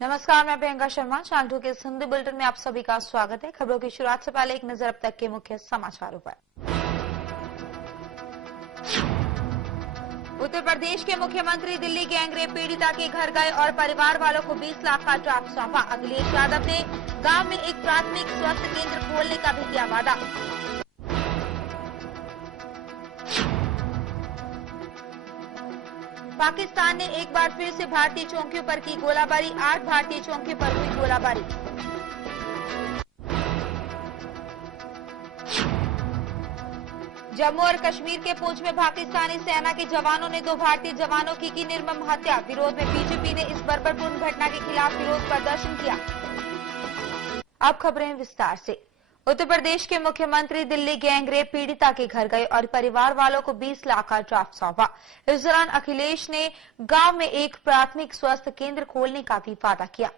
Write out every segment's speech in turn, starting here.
नमस्कार, मैं प्रियंका शर्मा। चैनल 2 के हिंदी बुलेटिन में आप सभी का स्वागत है। खबरों की शुरुआत से पहले एक नजर अब तक के मुख्य समाचारों पर। उत्तर प्रदेश के मुख्यमंत्री दिल्ली गैंगरेप पीड़िता के घर गए और परिवार वालों को 20 लाख का ड्राफ्ट सौंपा। अखिलेश यादव ने गांव में एक प्राथमिक स्वास्थ्य केंद्र खोलने का भी किया वादा। पाकिस्तान ने एक बार फिर से भारतीय चौकियों पर की गोलाबारी। 8 भारतीय चौकियों पर हुई गोलाबारी। जम्मू और कश्मीर के पूंछ में पाकिस्तानी सेना के जवानों ने 2 भारतीय जवानों की निर्मम हत्या। विरोध में बीजेपी ने इस बर्बरपूर्ण घटना के खिलाफ विरोध प्रदर्शन किया। अब खबरें विस्तार से। उत्तर प्रदेश के मुख्यमंत्री दिल्ली गैंगरेप पीड़िता के घर गए और परिवार वालों को 20 लाख का ड्राफ्ट सौंपा। इस दौरान अखिलेश ने गांव में एक प्राथमिक स्वास्थ्य केंद्र खोलने का भी वादा किया।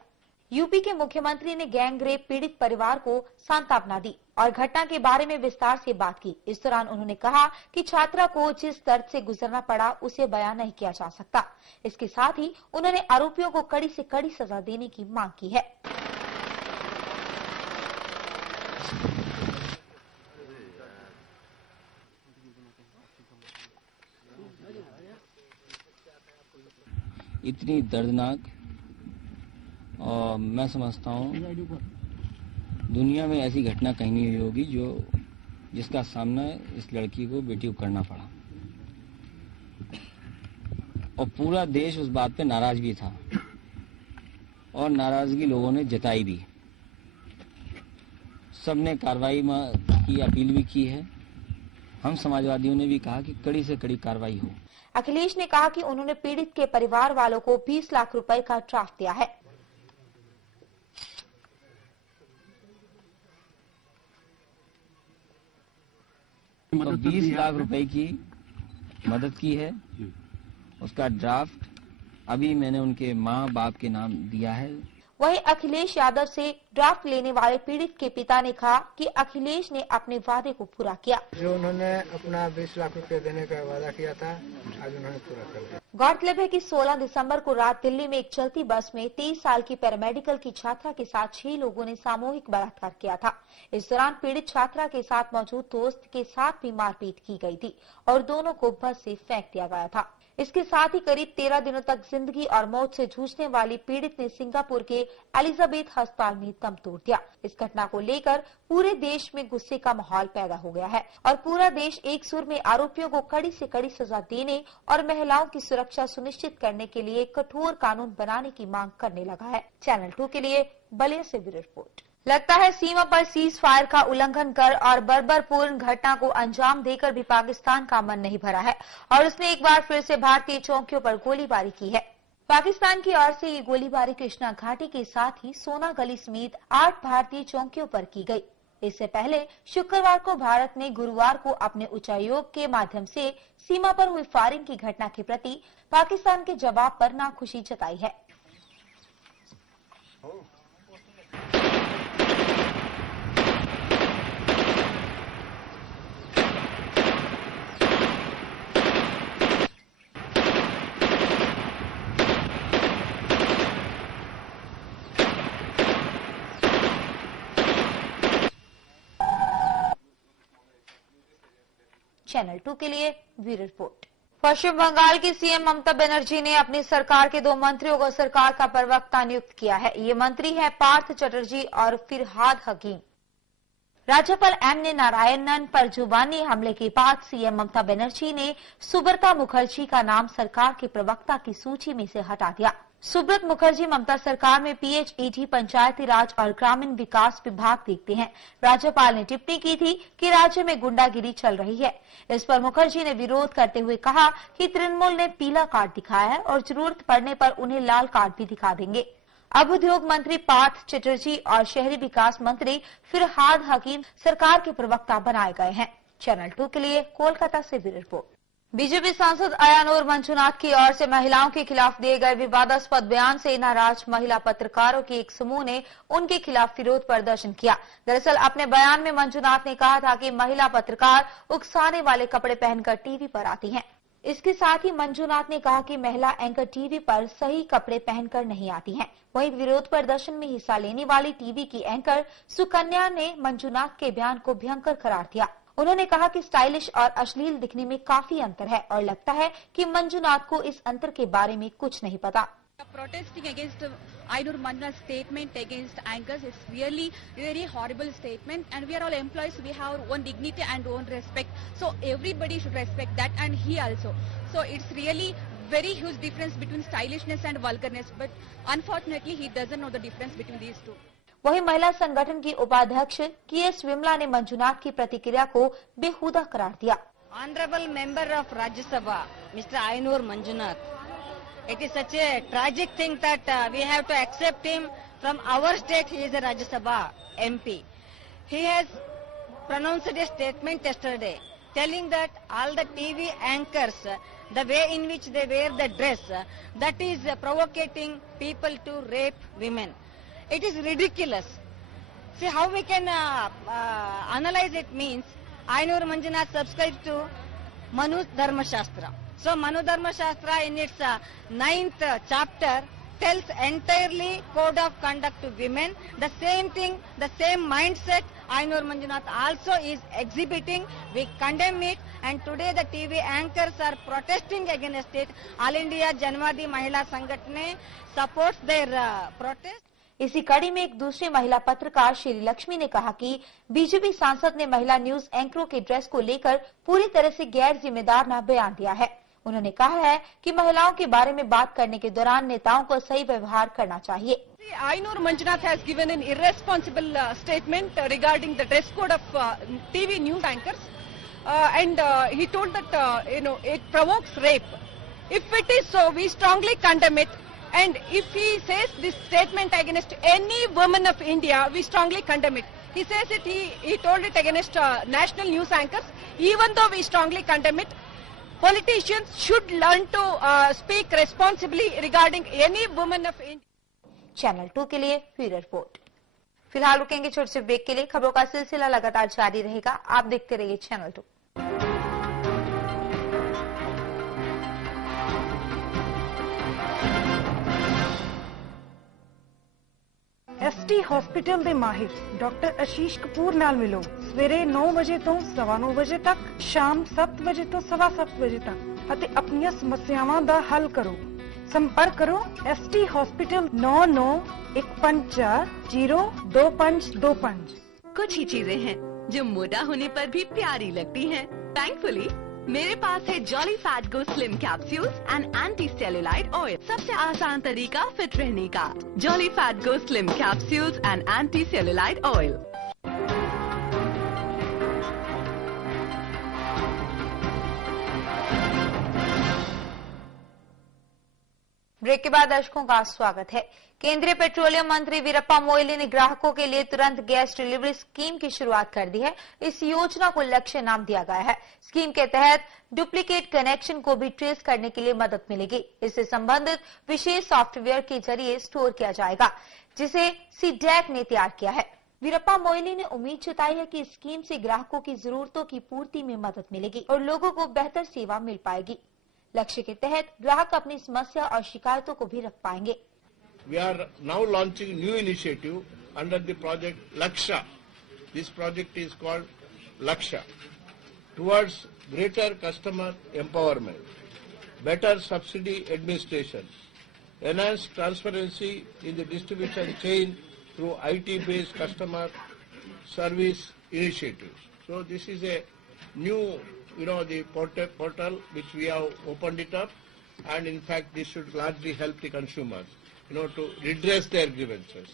यूपी के मुख्यमंत्री ने गैंगरेप पीड़ित परिवार को सांत्वना दी और घटना के बारे में विस्तार से बात की। इस दौरान उन्होंने कहा कि छात्रा को जिस दर्द से गुजरना पड़ा उसे बयां नहीं किया जा सकता। इसके साथ ही उन्होंने आरोपियों को कड़ी से कड़ी सजा देने की मांग की है। इतनी दर्दनाक और मैं समझता हूँ दुनिया में ऐसी घटना कहीं नहीं हुई होगी जिसका सामना इस लड़की को बेटी को करना पड़ा। और पूरा देश उस बात पे नाराज भी था और नाराजगी लोगों ने जताई भी। सबने कार्रवाई की अपील भी की है। हम समाजवादियों ने भी कहा कि कड़ी से कड़ी कार्रवाई हो। अखिलेश ने कहा कि उन्होंने पीड़ित के परिवार वालों को 20 लाख रुपए का ड्राफ्ट दिया है। तो 20 लाख रुपए की मदद की है। उसका ड्राफ्ट अभी मैंने उनके माँ बाप के नाम दिया है। वहीं अखिलेश यादव से ड्राफ्ट लेने वाले पीड़ित के पिता ने कहा कि अखिलेश ने अपने वादे को पूरा किया। जो उन्होंने अपना 20 लाख रुपए देने का वादा किया था, आज उन्होंने पूरा कर दिया। गौरतलब है कि 16 दिसंबर को रात दिल्ली में एक चलती बस में 23 साल की पैरामेडिकल की छात्रा के साथ 6 लोगों ने सामूहिक बलात्कार किया था। इस दौरान पीड़ित छात्रा के साथ मौजूद दोस्त के साथ भी मारपीट की गई थी और दोनों को बस से फेंक दिया गया था। इसके साथ ही करीब 13 दिनों तक जिंदगी और मौत से जूझने वाली पीड़ित ने सिंगापुर के एलिजाबेथ अस्पताल में दम तोड़ दिया। इस घटना को लेकर पूरे देश में गुस्से का माहौल पैदा हो गया है और पूरा देश एक सुर में आरोपियों को कड़ी से कड़ी सजा देने और महिलाओं की सुरक्षा सुनिश्चित करने के लिए कठोर कानून बनाने की मांग करने लगा है। चैनल 2 के लिए बलिया से ब्यूरो रिपोर्ट। लगता है सीमा पर सीज फायर का उल्लंघन कर और बर्बरपूर्ण घटना को अंजाम देकर भी पाकिस्तान का मन नहीं भरा है और उसने एक बार फिर से भारतीय चौकियों पर गोलीबारी की है। पाकिस्तान की ओर से ये गोलीबारी कृष्णा घाटी के साथ ही सोना गली समेत 8 भारतीय चौकियों पर की गई। इससे पहले शुक्रवार को भारत ने गुरुवार को अपने उच्चायोग के माध्यम से सीमा पर हुई फायरिंग की घटना के प्रति पाकिस्तान के जवाब पर नाखुशी जताई है। चैनल 2 के लिए ब्यूरो रिपोर्ट। पश्चिम बंगाल की सीएम ममता बनर्जी ने अपनी सरकार के 2 मंत्रियों को सरकार का प्रवक्ता नियुक्त किया है। ये मंत्री हैं पार्थ चटर्जी और फिरहाद हकीम। राज्यपाल एम नारायणन पर जुबानी हमले के बाद सीएम ममता बनर्जी ने सुब्रता मुखर्जी का नाम सरकार के प्रवक्ता की सूची में से हटा दिया। सुब्रत मुखर्जी ममता सरकार में PHED पंचायती राज और ग्रामीण विकास विभाग देखते हैं। राज्यपाल ने टिप्पणी की थी कि राज्य में गुंडागिरी चल रही है। इस पर मुखर्जी ने विरोध करते हुए कहा कि तृणमूल ने पीला कार्ड दिखाया है और जरूरत पड़ने पर उन्हें लाल कार्ड भी दिखा देंगे। अब उद्योग मंत्री पार्थ चटर्जी और शहरी विकास मंत्री फिरहाद हकीम सरकार के प्रवक्ता बनाए गए हैं। चैनल 2 के लिए कोलकाता से ब्यूरो रिपोर्ट। बीजेपी सांसद अयानूर मंजुनाथ की ओर से महिलाओं के खिलाफ दिए गए विवादास्पद बयान से नाराज महिला पत्रकारों के एक समूह ने उनके खिलाफ विरोध प्रदर्शन किया। दरअसल अपने बयान में मंजुनाथ ने कहा था कि महिला पत्रकार उकसाने वाले कपड़े पहनकर टीवी पर आती हैं। इसके साथ ही मंजुनाथ ने कहा कि महिला एंकर टीवी पर सही कपड़े पहनकर नहीं आती हैं। वहीं विरोध प्रदर्शन में हिस्सा लेने वाली टीवी की एंकर सुकन्या ने मंजुनाथ के बयान को भयंकर करार दिया। उन्होंने कहा कि स्टाइलिश और अश्लील दिखने में काफी अंतर है और लगता है कि मंजुनाथ को इस अंतर के बारे में कुछ नहीं पता। Protesting against Ainur Manjunath's statement against anchors is really very horrible statement, and we are all employees. We have our own dignity and own respect, so everybody should respect that, and he also. So it's really very huge difference between stylishness and vulgarness, but unfortunately he doesn't know the difference between these two. वहीं महिला संगठन की उपाध्यक्ष KS Vimla ने मंजुनाथ की प्रतिक्रिया को बेहुदा करार दिया। Honorable member of Rajya Sabha, Mr. Ainur Manjunath. It is such a tragic thing that we have to accept him from our state. He is a Rajya Sabha MP. He has pronounced a statement yesterday telling that all the TV anchors, the way in which they wear the dress, that is provocating people to rape women. It is ridiculous. See how we can analyze it means Ainur Manjunath subscribes to Manu Dharma Shastra. So Manu Dharma Shastra in its 9th chapter tells entirely code of conduct to women. The same thing, the same mindset Ainur Manjunath also is exhibiting. We condemn it, and today the TV anchors are protesting against it. All India Janwadi Mahila Sangatne supports their protest. इसी कड़ी में एक दूसरे महिला पत्रकार श्री लक्ष्मी ने कहा कि बीजेपी सांसद ने महिला न्यूज एंकरों के ड्रेस को लेकर पूरी तरह से गैर जिम्मेदार न बयान दिया है। उन्होंने कहा है कि महिलाओं के बारे में बात करने के दौरान नेताओं को सही व्यवहार करना चाहिए। Ainur Manjunath has given an irresponsible statement regarding the dress code of TV news anchors, and he told that it provokes rape. If it is so, we strongly condemn it. And if he says this statement against any woman of India, we strongly condemn it. He says it, he told it against national news anchors. Even though we strongly condemn it, politicians should learn to speak responsibly regarding any woman of India. Channel 2 के लिए bureau report. फिलहाल रुकेंगे छोटे से break के लिए। खबरों का सिलसिला लगातार जारी रहेगा। आप देखते रहिए चैनल 2। ST ਹਸਪੀਟਲ ਦੇ ਮਾਹਿਰ ਡਾਕਟਰ ਆਸ਼ੀਸ਼ ਕਪੂਰ ਨਾਲ ਮਿਲੋ ਸਵੇਰੇ 9 ਵਜੇ ਤੋਂ 9:15 ਵਜੇ ਤੱਕ, ਸ਼ਾਮ 7 ਵਜੇ ਤੋਂ 7:15 ਵਜੇ ਤੱਕ ਅਤੇ ਆਪਣੀਆਂ ਸਮੱਸਿਆਵਾਂ ਦਾ ਹੱਲ ਕਰੋ। संपर्क करो ST हॉस्पिटल 9915402525। कुछ ही चीजें हैं जो मोटा होने पर भी प्यारी लगती हैं। थैंकफुली मेरे पास है jolly fat go slim capsules and anti cellulite oil. सबसे आसान तरीका फिट रहने का। Jolly fat go slim capsules and anti cellulite oil. Break के बाद दर्शकों का स्वागत है। केंद्रीय पेट्रोलियम मंत्री वीरप्पा मोइली ने ग्राहकों के लिए तुरंत गैस डिलीवरी स्कीम की शुरुआत कर दी है। इस योजना को लक्ष्य नाम दिया गया है। स्कीम के तहत डुप्लीकेट कनेक्शन को भी ट्रेस करने के लिए मदद मिलेगी। इससे संबंधित विशेष सॉफ्टवेयर के जरिए स्टोर किया जाएगा, जिसे सीडैक ने तैयार किया है। वीरप्पा मोइली ने उम्मीद जताई है कि इस स्कीम से ग्राहकों की जरूरतों की पूर्ति में मदद मिलेगी और लोगों को बेहतर सेवा मिल पाएगी। लक्ष्य के तहत ग्राहक अपनी समस्या और शिकायतों को भी रख पाएंगे। We are now launching new initiative under the project Laksha. This project is called Laksha, towards greater customer empowerment, better subsidy administration, enhanced transparency in the distribution chain through IT-based customer service initiatives. So this is a new the portal which we have opened it up, and in fact this should largely help the consumers, to redress their grievances,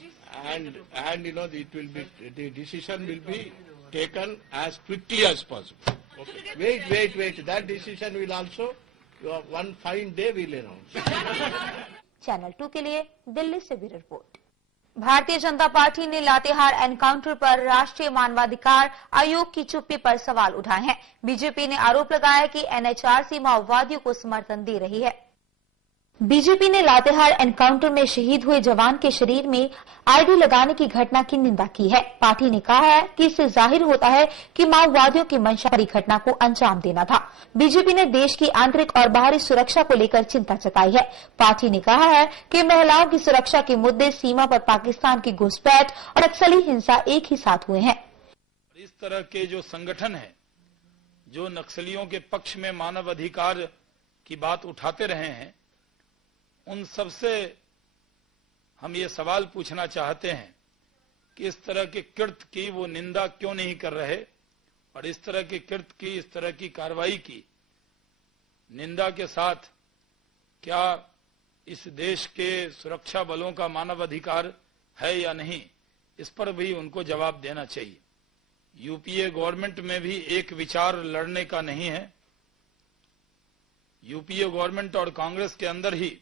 and it will be, the decision will be taken as quickly as possible. Okay. Wait, that decision will also one fine day will announce. Channel 2 के लिए दिल्ली से bureau report. Bharatiya Janata party ने Latehar encounter पर राष्ट्रीय मानवाधिकार आयोग की चुप्पी पर सवाल उठाए हैं। बीजेपी ने आरोप लगाया कि NHRC माओवादियों को समर्थन दे रही है। बीजेपी ने लातेहार एनकाउंटर में शहीद हुए जवान के शरीर में आईडी लगाने की घटना की निंदा की है। पार्टी ने कहा है कि इससे जाहिर होता है कि माओवादियों की मंशा बड़ी घटना को अंजाम देना था। बीजेपी ने देश की आंतरिक और बाहरी सुरक्षा को लेकर चिंता जताई है। पार्टी ने कहा है कि महिलाओं की सुरक्षा के मुद्दे, सीमा पर पाकिस्तान की घुसपैठ और नक्सली हिंसा एक ही साथ हुए हैं। इस तरह के जो संगठन है जो नक्सलियों के पक्ष में मानव अधिकार की बात उठाते रहे हैं, उन सबसे हम ये सवाल पूछना चाहते हैं कि इस तरह के कृत्य की वो निंदा क्यों नहीं कर रहे और इस तरह के कृत्य की, इस तरह की कार्रवाई की निंदा के साथ क्या इस देश के सुरक्षा बलों का मानव अधिकार है या नहीं, इस पर भी उनको जवाब देना चाहिए। यूपीए गवर्नमेंट में भी एक विचार लड़ने का नहीं है। यूपीए गवर्नमेंट और कांग्रेस के अंदर ही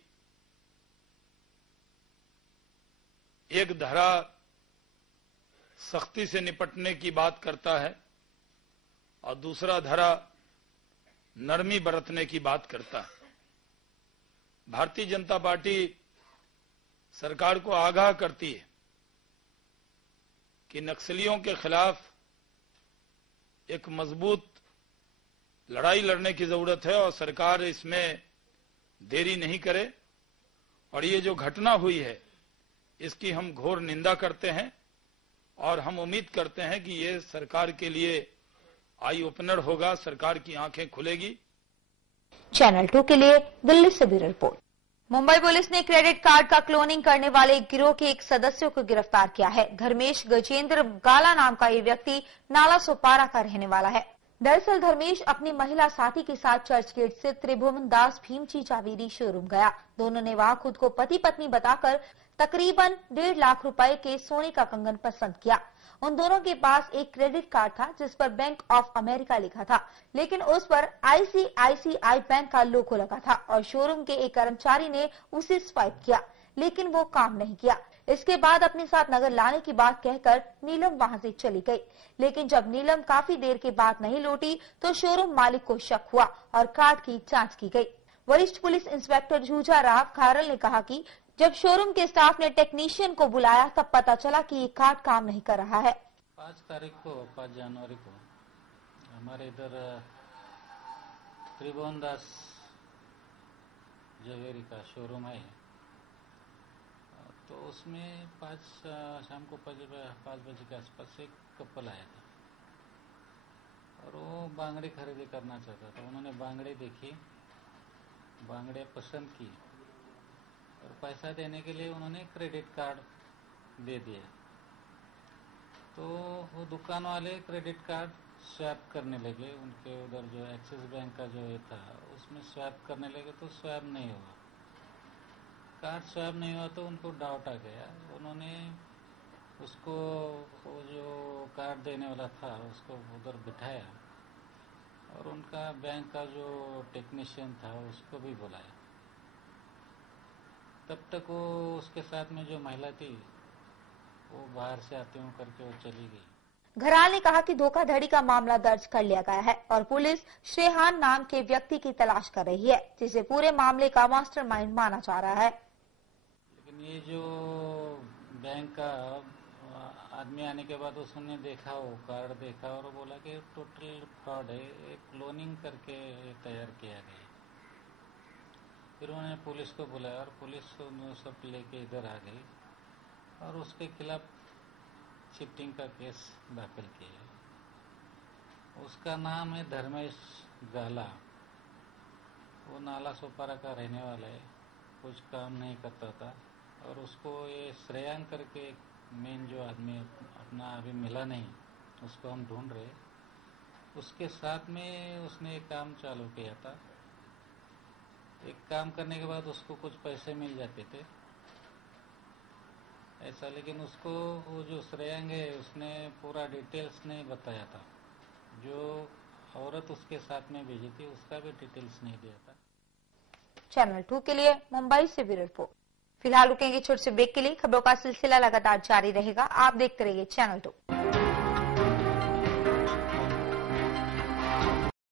एक धारा सख्ती से निपटने की बात करता है और दूसरा धारा नरमी बरतने की बात करता है। भारतीय जनता पार्टी सरकार को आगाह करती है कि नक्सलियों के खिलाफ एक मजबूत लड़ाई लड़ने की जरूरत है और सरकार इसमें देरी नहीं करे। और ये जो घटना हुई है इसकी हम घोर निंदा करते हैं और हम उम्मीद करते हैं कि ये सरकार के लिए आई ओपनर होगा, सरकार की आंखें खुलेगी। चैनल 2 के लिए दिल्ली से ब्यूरो रिपोर्ट। मुंबई पुलिस ने क्रेडिट कार्ड का क्लोनिंग करने वाले एक गिरोह के एक सदस्य को गिरफ्तार किया है। धर्मेश गजेंद्र गाला नाम का ये व्यक्ति नाला सोपारा का रहने वाला है। दरअसल धर्मेश अपनी महिला साथी के साथ चर्च गेट से त्रिभुवन दास भीमची जावेरी शोरूम गया। दोनों ने वहां खुद को पति पत्नी बताकर तकरीबन 1.5 लाख रुपए के सोने का कंगन पसंद किया। उन दोनों के पास एक क्रेडिट कार्ड था जिस पर बैंक ऑफ अमेरिका लिखा था, लेकिन उस पर आईसीआईसीआई बैंक का लोगो लगा था और शोरूम के एक कर्मचारी ने उसे स्वाइप किया, लेकिन वो काम नहीं किया। इसके बाद अपने साथ नगद लाने की बात कहकर नीलम वहां से चली गई, लेकिन जब नीलम काफी देर के बाद नहीं लौटी तो शोरूम मालिक को शक हुआ और कार्ड की जांच की गई। वरिष्ठ पुलिस इंस्पेक्टर झूझा राव खारल ने कहा कि जब शोरूम के स्टाफ ने टेक्नीशियन को बुलाया तब पता चला कि ये कार्ड काम नहीं कर रहा है। 5 जनवरी को हमारे इधर त्रिभुवन दास जवेरी का शोरूम है, तो उसमें शाम को 5 बजे के आसपास एक कपल आया था और वो बांगड़ी खरीदी करना चाहता था। उन्होंने बांगड़ी देखी, बांगड़े पसंद की और पैसा देने के लिए उन्होंने क्रेडिट कार्ड दे दिया। तो वो दुकान वाले क्रेडिट कार्ड स्वैप करने लगे। उनके उधर जो एक्सिस बैंक का जो ये था उसमें स्वैप करने लगे तो स्वैप नहीं हुआ। कार्ड स्वैप नहीं हुआ तो उनको डाउट आ गया। उन्होंने उसको वो जो कार्ड देने वाला था उसको उधर बिठाया और उनका बैंक का जो टेक्नीशियन था उसको भी बुलाया। तब तक वो उसके साथ में जो महिला थी वो बाहर से आती हूँ करके वो चली गई। घराल ने कहा कि धोखाधड़ी का मामला दर्ज कर लिया गया है और पुलिस श्रेहान नाम के व्यक्ति की तलाश कर रही है, जिसे पूरे मामले का मास्टरमाइंड माना जा रहा है। लेकिन ये जो बैंक का आदमी आने के बाद उसने देखा, वो कार्ड देखा और बोला कि टोटल फ्रॉड है, एक क्लोनिंग करके तैयार किया गया। फिर उन्होंने पुलिस को बुलाया और पुलिस सब लेके इधर आ गई और उसके खिलाफ शिफ्टिंग का केस दाखिल किया। उसका नाम है धर्मेश गाला। वो नाला सोपारा का रहने वाला है, कुछ काम नहीं करता था और उसको ये श्रेयांक करके मेन जो आदमी अपना अभी मिला नहीं, उसको हम ढूंढ रहे। उसके साथ में उसने एक काम चालू किया था। एक काम करने के बाद उसको कुछ पैसे मिल जाते थे ऐसा, लेकिन उसको वो जो श्रेयांक है उसने पूरा डिटेल्स नहीं बताया था। जो औरत उसके साथ में भेजी थी उसका भी डिटेल्स नहीं दिया था। चैनल 2 के लिए मुंबई से ब्यूरो रिपोर्ट। फिलहाल रुकेंगे छोटे से ब्रेक के लिए। खबरों का सिलसिला लगातार जारी रहेगा, आप देखते रहिए चैनल 2।